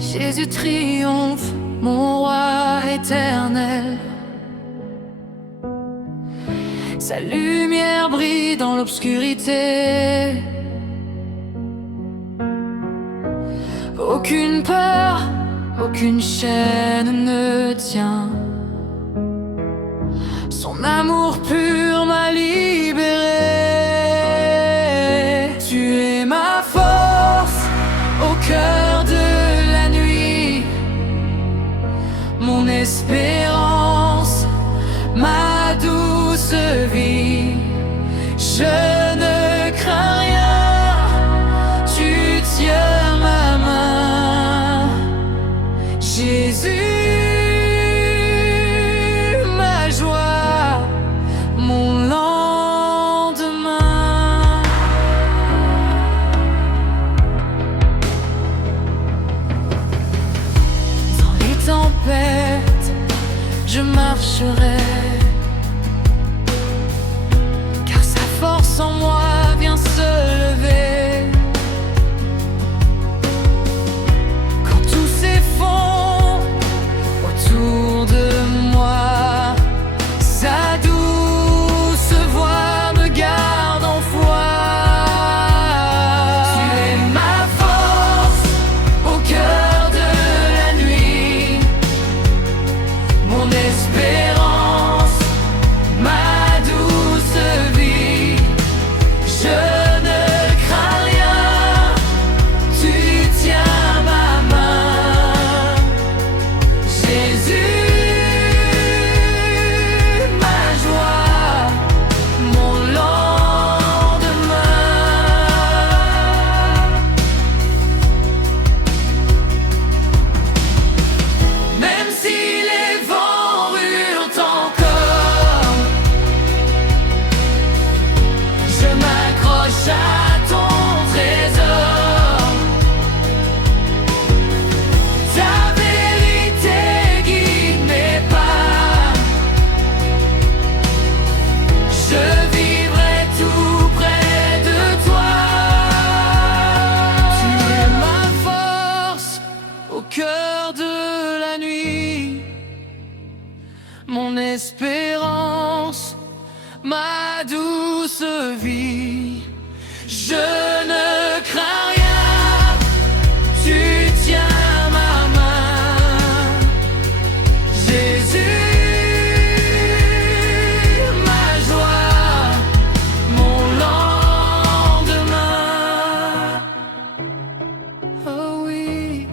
Jésus triomphe, mon roi éternel. Sa lumière brille dans l'obscurité. Aucune peur, aucune chaîne ne tient. Son amour pur m'a libéré. Tu es ma force au cœur de la nuit, mon espérance, ma douce vie. Je ne crains rien, tu tiens ma main, Jésus. Je marcherai, car sa force en moi vient se lever. Quand tout s'effondre autour de moi, sa douce voix me garde en foi. Tu es ma force au cœur de la nuit, mon espérance, ma douce vie. Je ne crains rien, tu tiens ma main, Jésus, ma joie, mon lendemain. Même si les vents hurlent encore, je m'accroche à ton trésor. Ta vérité guide mes pas. Je vivrai tout près de toi. Tu es ma force au cœur de la nuit, mon espérance, ma douce vie. Je ne crains rien, tu tiens ma main, Jésus, ma joie, mon lendemain. Oh oui.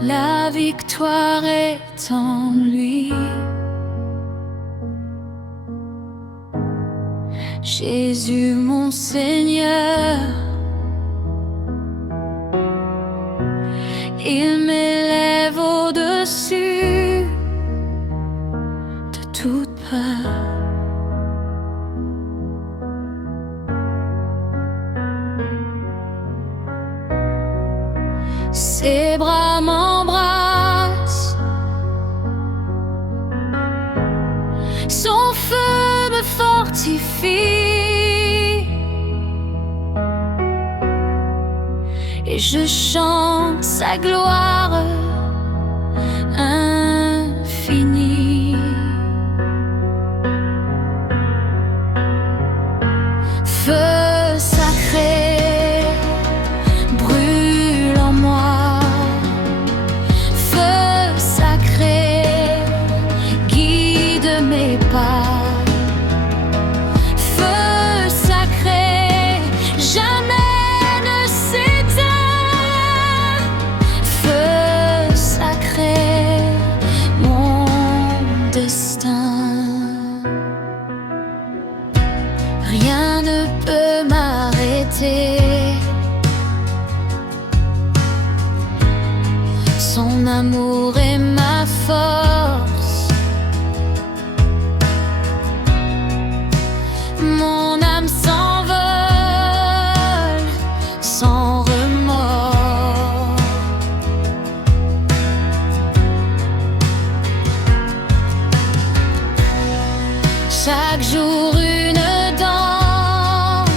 La victoire est en lui. Jésus mon Seigneur, il m'élève au-dessus de toute peur. Ses bras m'embrassent, son feu me fortifie, et je chante sa gloire infinie. Feu sacré brûle en moi, feu sacré guide mes pas, feu sacré jamais ne s'éteint, feu sacré mon destin. Rien ne peut m'arrêter, son amour est ma force. Mon âme s'envole sans remords. Chaque jour une danse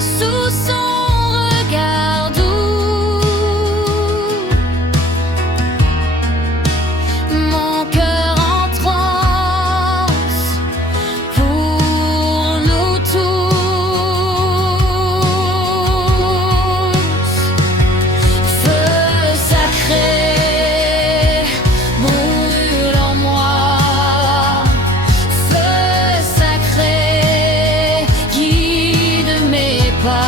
sous son regard doux. Mon cœur en transe pour nous tous. Feu sacré brûle en moi. Feu sacré guide mes pas.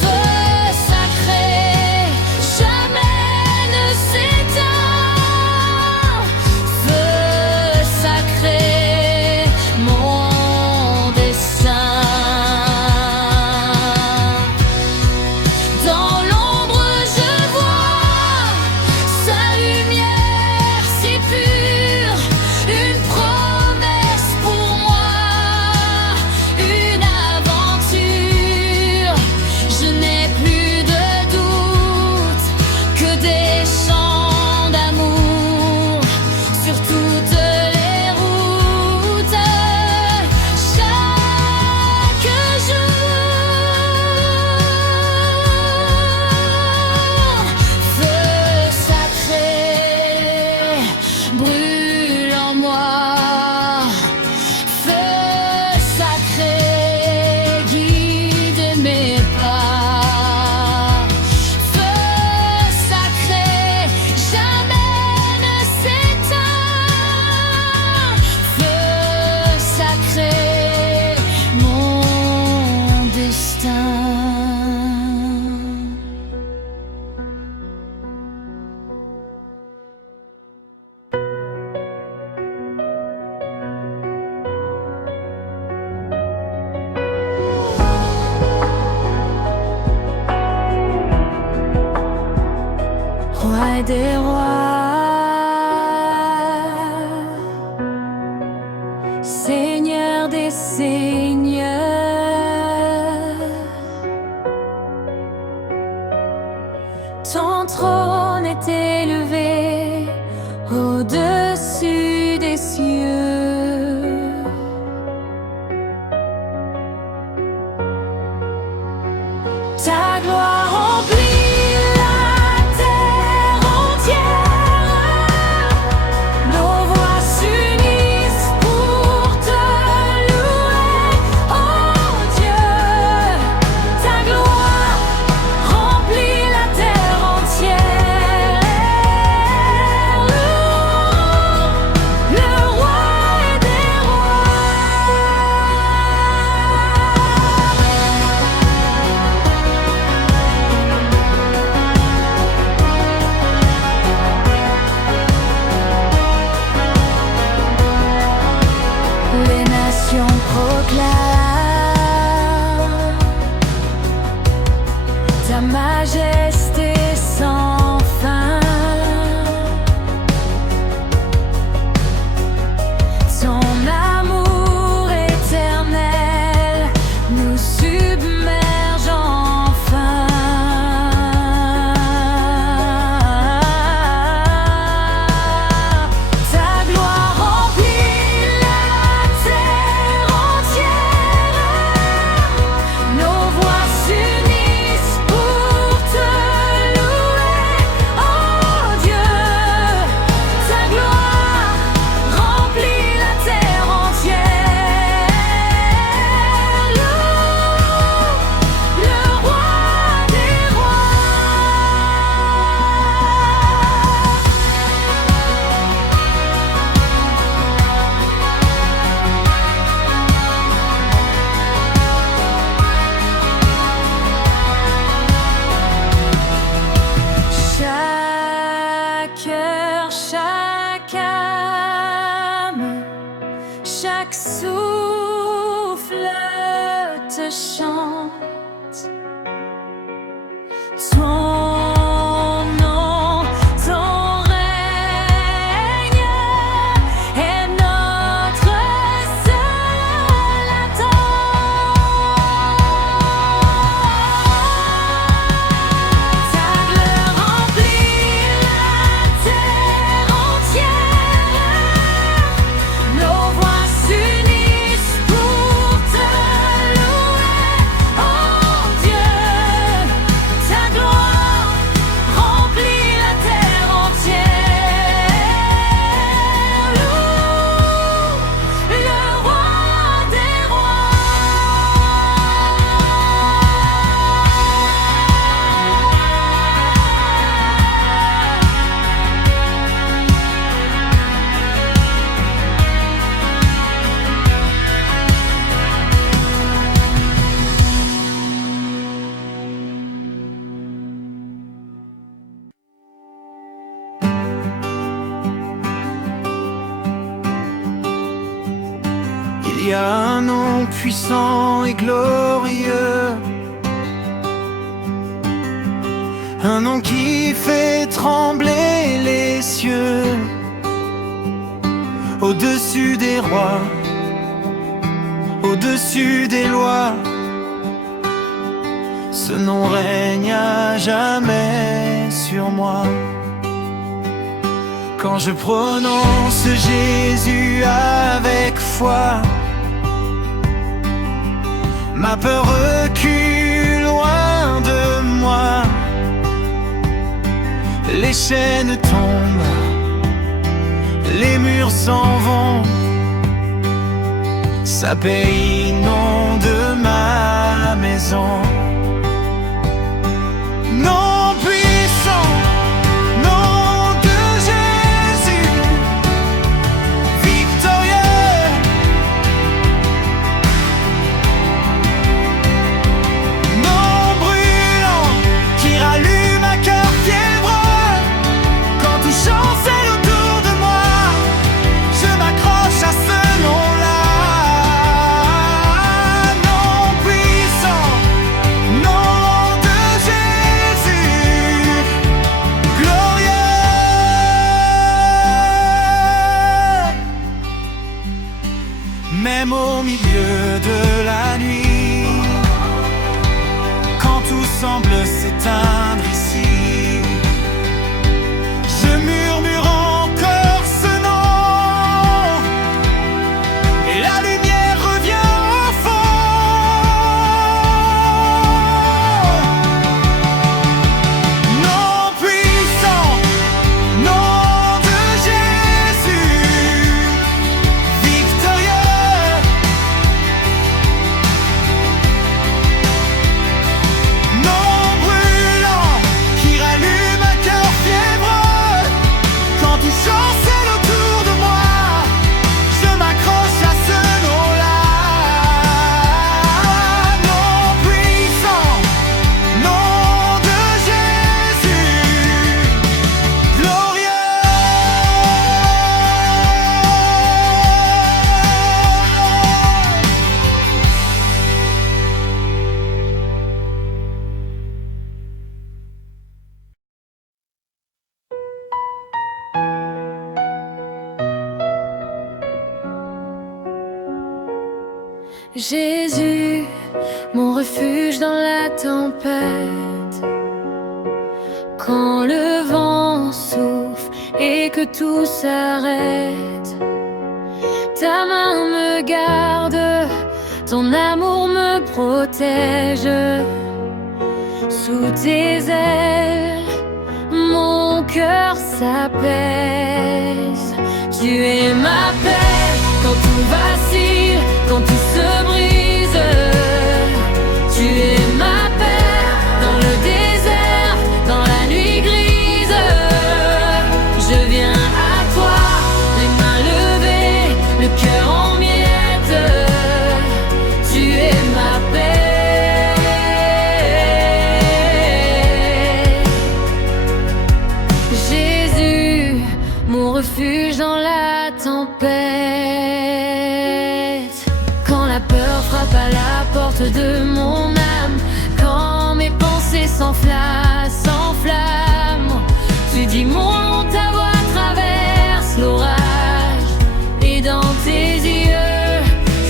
Feu sacré jamais ne s'éteint. Feu sacré mon destin. Dans l'ombre je vois sa lumière si pure, une promesse pour moi, une aventure. Je n'ai plus de doute que des chants d'amour sur toutes les routes. Chaque jour, feu sacré brûle en moi. Feu sacré guide mes pas. Feu sacré jamais ne s'éteint. Feu sacré mon destin. Roi des rois, Seigneur des seigneurs, ton trône est élevé au-dessus des cieux. Ta gloire remplit la terre entière. Nos voix s'unissent pour te louer, oh Dieu. Ta gloire remplit la terre entière. Louons le roi des rois. Les nations proclament ta majesté sans fin. Ton amour éternel nous submerge enfin. Ta gloire remplit la terre entière. Nos voix s'unissent pour te louer, oh Dieu. Ta gloire remplit la terre entière. Loue le roi des rois. Chaque cœur, chaque âme, chaque souffle te chante. Ton nom, ton règne est notre seule attente. Ta gloire remplit la terre entière. Il y a un nom puissant et glorieux, un nom qui fait trembler les cieux, au-dessus des rois, au-dessus des lois. Ce nom règne à jamais sur moi. Quand je prononce Jésus avec foi, ma peur recule loin de moi. Les chaînes tombent, les murs s'en vont. Sa paix inonde ma maison. Nom puissant, nom de Jésus, victorieux. Nom brûlant qui rallume un cœur fiévreux. Quand tout chancelle autour de moi, je m'accroche à ce nom-là. Nom puissant, nom de Jésus, glorieux. Même au milieu de la nuit, quand tout semble s'éteindre ici, je murmure encore ce nom, et la lumière revient au fond. Nom puissant, nom de Jésus, victorieux. Nom brûlant qui rallume un cœur fiévreux. Quand tout chancelle autour de moi, je m'accroche à ce nom-là. Nom puissant, nom de Jésus, glorieux. Jésus, mon refuge dans la tempête. Quand le vent souffle et que tout s'arrête, ta main me garde, ton amour me protège. Sous tes ailes, mon cœur s'apaise. Tu es ma paix quand tout vacille, quand tout se brise. Tu es ma paix dans le désert, dans la nuit grise. Je viens à toi, les mains levées, le cœur en miettes. Tu es ma paix. Jésus, mon refuge dans la tempête. Quand la peur frappe à la porte de mon âme, quand mes pensées s'enflamment, tu dis mon nom, ta voix traverse l'orage, et dans tes yeux,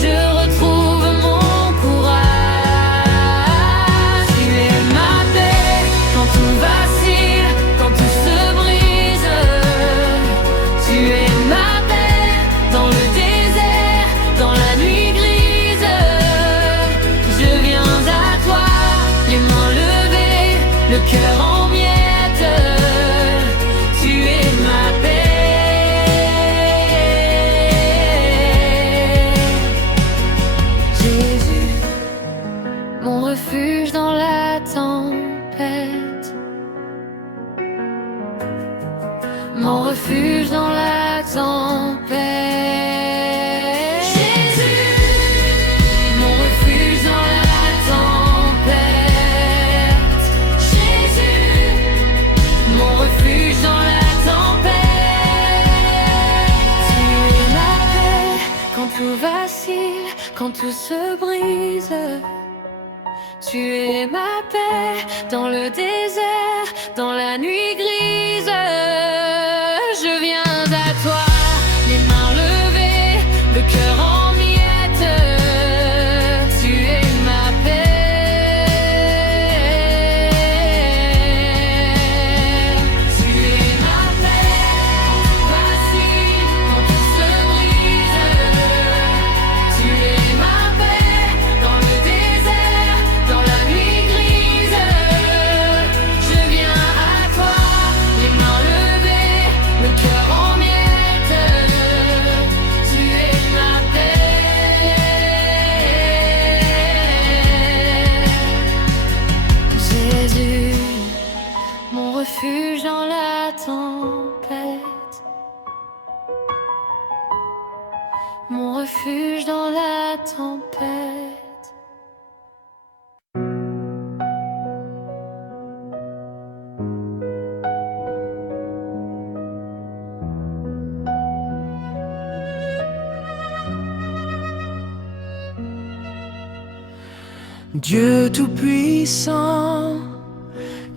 je retrouve mon courage. Tu es ma paix quand tout vacille, quand tout se brise. Tu es ma paix dans le désert, dans la nuit grise. Je viens à toi, les mains levées, le cœur en miettes. Tu es ma paix. Jésus, mon refuge dans la tempête. Mon refuge dans la tempête. Jésus, mon refuge dans la tempête. Jésus, mon refuge dans la tempête. Tu es ma paix quand tout vacille, tout se brise. Tu es ma paix dans le désert, dans la nuit grise. Je viens à toi, les mains levées, le cœur en miettes. Tu es ma paix. Tu es ma paix, vacille quand tout se brise. Tu es ma paix dans le désert, dans la nuit grise. Je viens à toi, les mains levées, le cœur en miettes. Tu es ma paix. Jésus, mon refuge dans la tempête. Mon refuge dans la tempête. Dieu tout-puissant,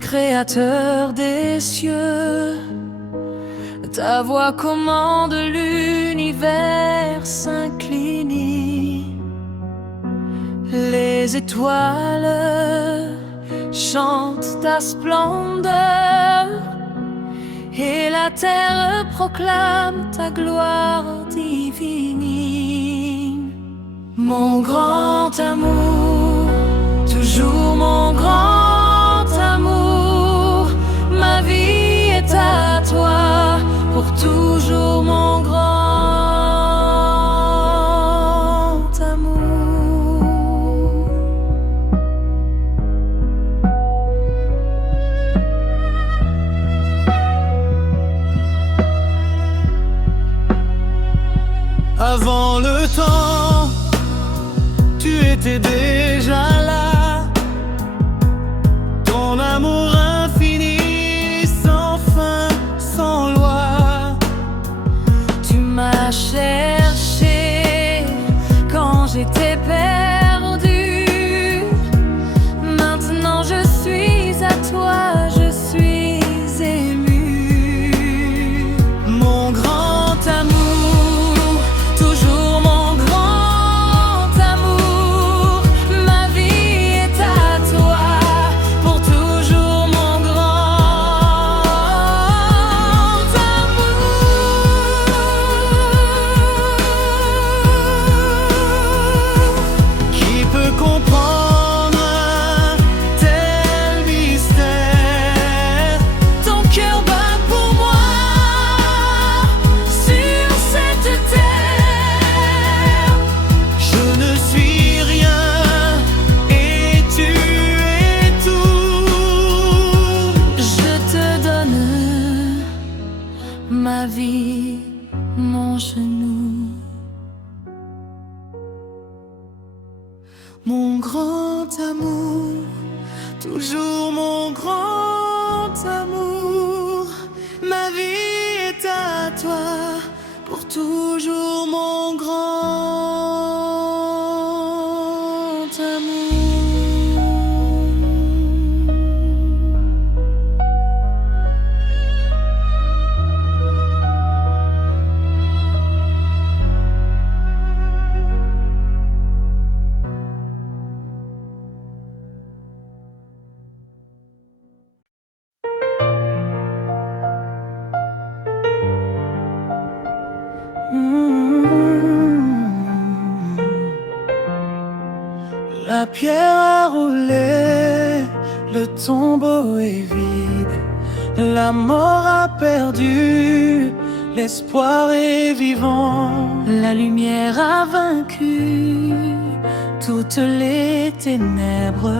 créateur des cieux, ta voix commande l'univers s'incline. Les étoiles chantent ta splendeur et la terre proclame ta gloire divine. Mon grand amour, toujours mon grand amour, ma vie est à toi, pour toujours mon grand amour. Avant le temps, tu étais déjà là. Ton amour infini, sans fin, sans loi. Tu m'as cherché quand j'étais perdue. Maintenant je suis à toi, je suis émue. Mon grand amour, toujours mon grand amour, ma vie est à toi, pour toujours mon grand amour. Qui peut comprendre un tel mystère? Ton cœur bat pour moi sur cette terre. Je ne suis rien et tu es tout. Je te donne ma vie, mon genou. Mon grand amour, toujours mon grand amour, ma vie est à toi, pour toujours mon grand amour. La pierre a roulé, le tombeau est vide, la mort a perdu, l'espoir est vivant. La lumière a vaincu toutes les ténèbres.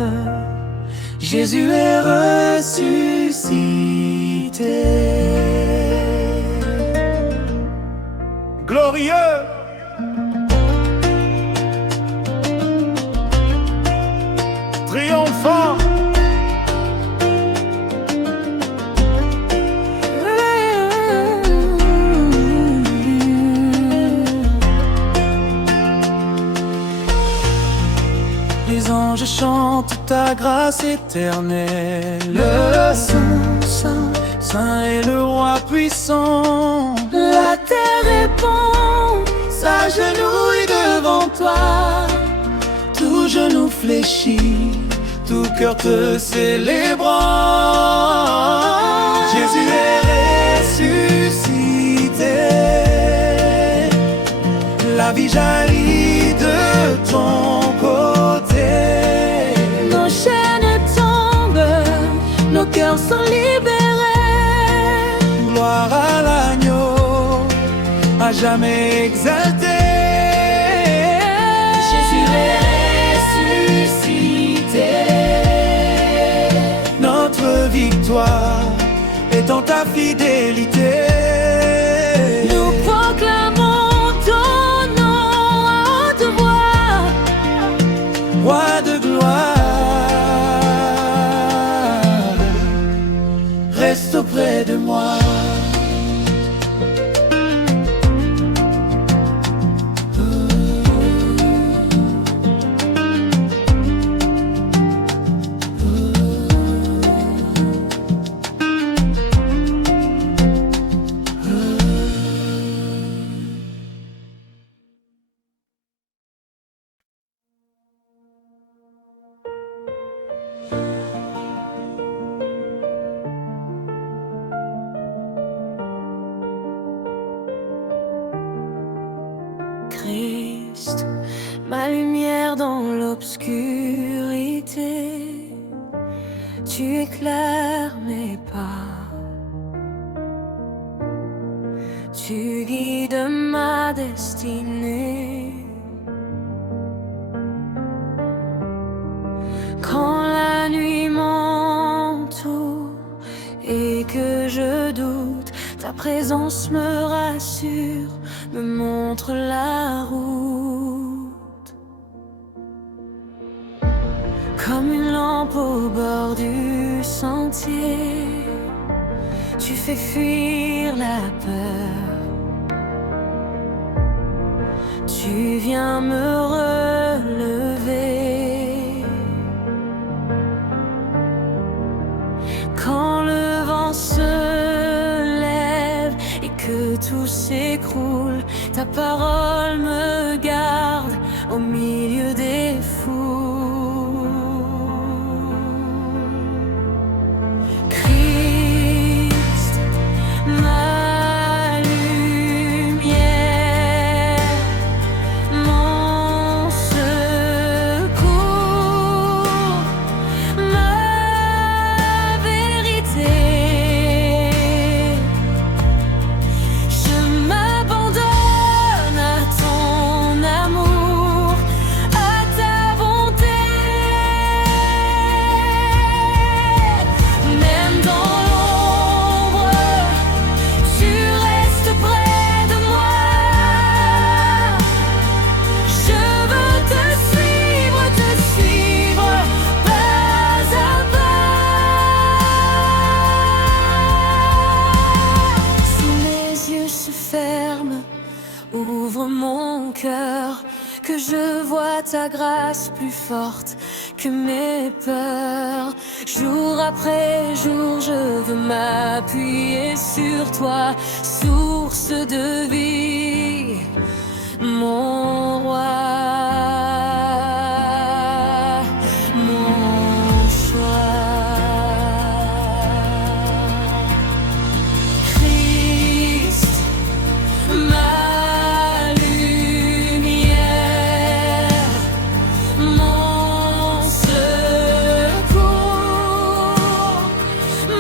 Jésus est ressuscité. Glorieux, triomphant, chante ta grâce éternelle. Le Saint, Saint est le roi puissant. La terre répond, S'agenouille devant toi, tout genou fléchi, tout cœur te célébrant. Jésus est ressuscité, la vie jaillit de ton côté. nos chaînes tombent, nos cœurs sont libérés. Gloire à l'agneau, à jamais exalté. Jésus est ressuscité. Notre victoire est en ta fidélité. Nous proclamons ton nom à haute voix. Roi de gloire, reste auprès de moi. Christ, ma lumière dans l'obscurité, tu éclaires mes pas, tu guides ma destinée. Quand la nuit m'entoure et que je doute, ta présence me rassure, me montre la route. Comme une lampe au bord du sentier, tu fais fuir la peur. Tu viens me relever. Quand le vent se lève et que tout s'écroule, ta parole me garde au milieu des foules. Christ, ma lumière, mon secours, ma vérité. Je m'abandonne à ton amour, à ta bonté. Même dans l'ombre, tu restes près de moi. Je veux te suivre pas à pas. Si mes yeux se ferment, ouvre mon cœur, que je vois ta grâce plus forte que mes peurs. Jour après jour, je veux m'appuyer sur toi, source de vie, mon roi, mon choix. Christ, ma lumière, mon secours,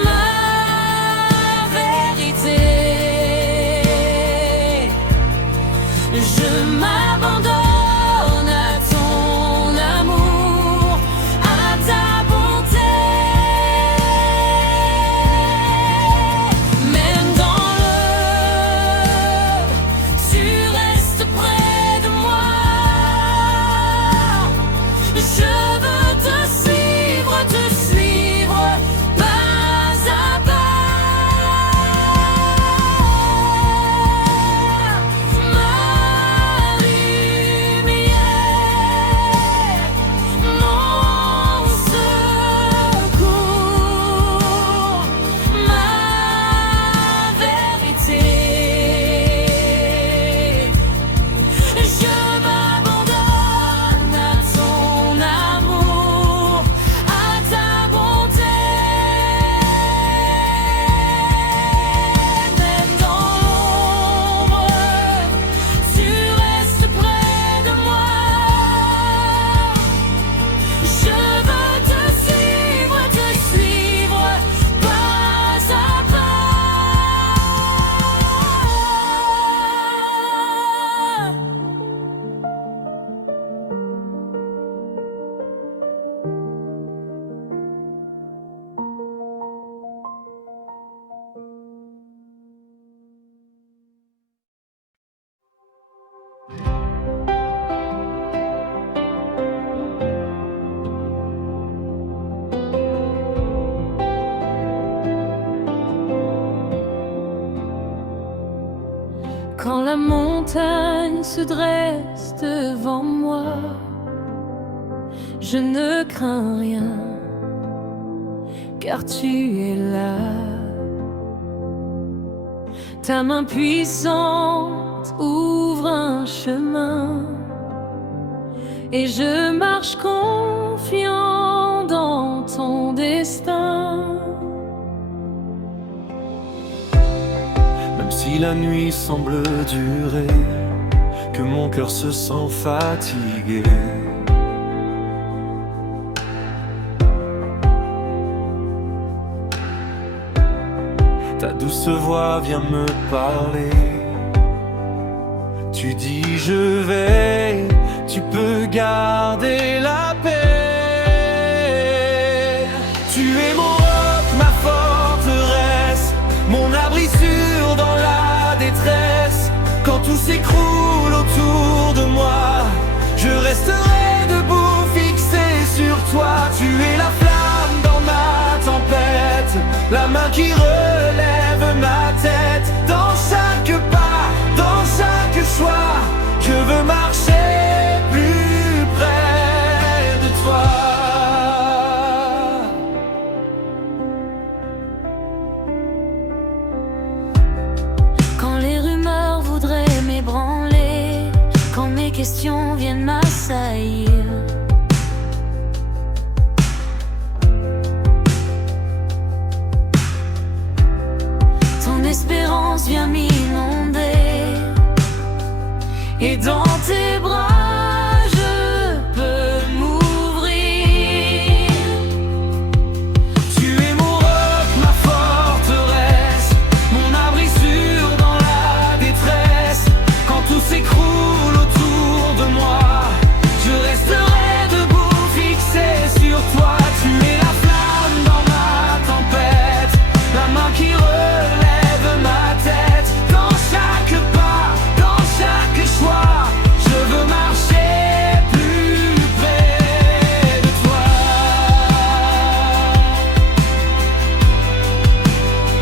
ma vérité. Je m'abandonne à ton amour, à ta bonté. Même dans l'heure, tu restes près de moi. Je veux te suivre pas à pas. Ma lumière, Quand la montagne se dresse devant moi, je ne crains rien, car tu es là. Ta main puissante ouvre un chemin, et je marche confiant dans ton destin. Même si la nuit semble durer, que mon cœur se sent fatigué, ta douce voix vient me parler. Tu dis je vais, tu peux garder la paix. Tu es mon roc, ma forteresse, mon abri sûr dans la détresse. Quand tout s'écroule autour de moi, je resterai debout fixé sur toi. Tu es la flamme dans ma tempête, la main qui relève ma tête. Dans chaque pas, dans chaque choix, je veux marcher plus près de toi. Quand les rumeurs voudraient m'ébranler, quand mes questions viennent m'assaillir, l'espérance vient m'inonder, et dans tes bras je peux m'ouvrir. Tu es mon roc, ma forteresse, mon abri sûr dans la détresse. Quand tout s'écroule autour de moi, je resterai debout fixé sur toi. Tu es la flamme dans ma tempête, la main qui relève ma tête. Dans chaque pas, dans chaque choix, je veux marcher plus près de toi.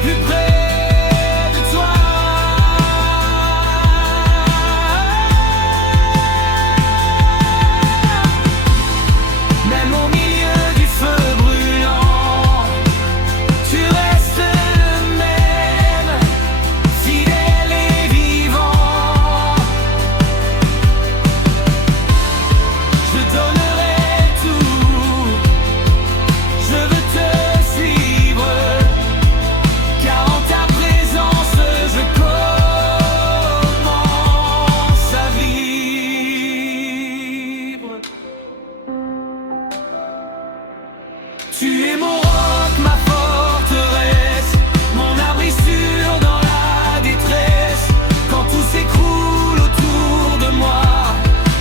Plus près de toi. Même au milieu du feu brûlant, tu restes le même, fidèle et vivant. Je donnerai tout, je veux te suivre, car en ta présence je commence à vivre. Tu es mon roc, ma forteresse, mon abri sûr dans la détresse. Quand tout s'écroule autour de moi,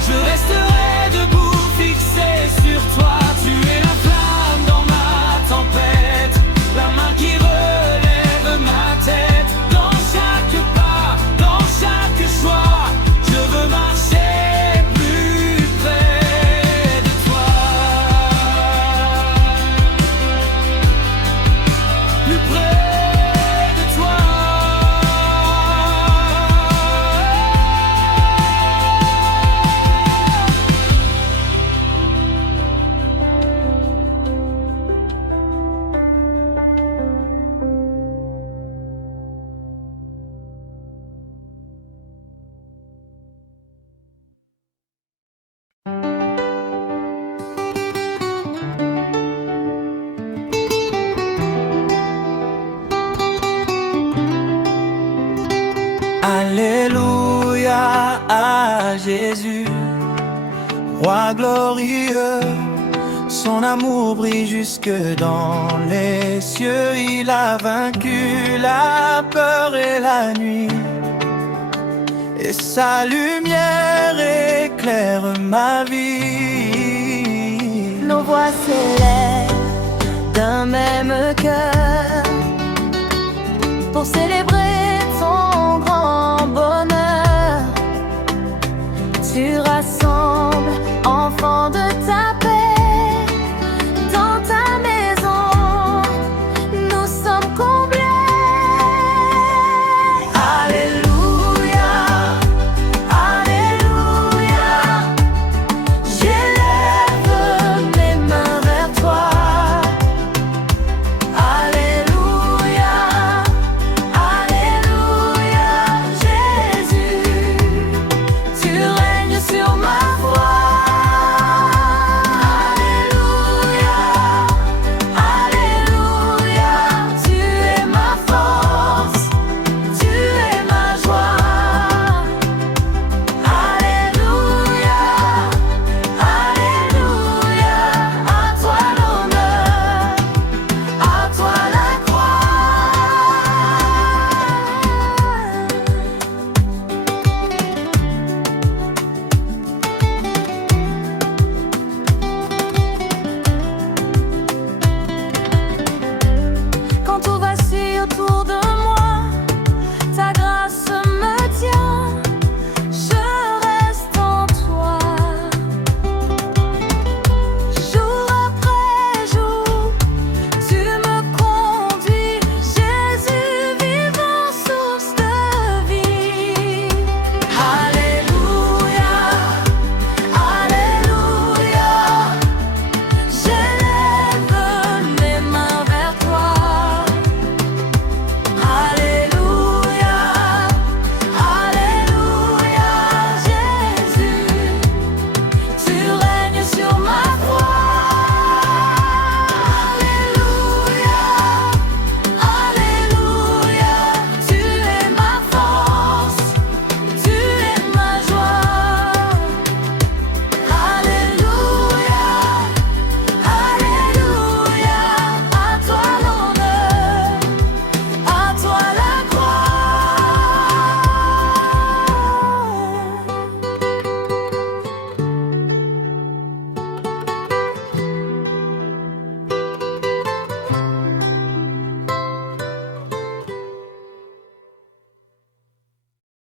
je resterai debout fixé sur toi. Tu es la flamme dans ma tempête, la main qui relève ma tête. Dans chaque pas, dans chaque choix, je veux marcher plus près de toi. Plus près de toi. Alléluia à Jésus, roi glorieux. Son amour brille jusque dans les cieux. Il a vaincu la peur et la nuit, et sa lumière éclaire ma vie. nos voix s'élèvent d'un même cœur pour célébrer ton grand bonheur.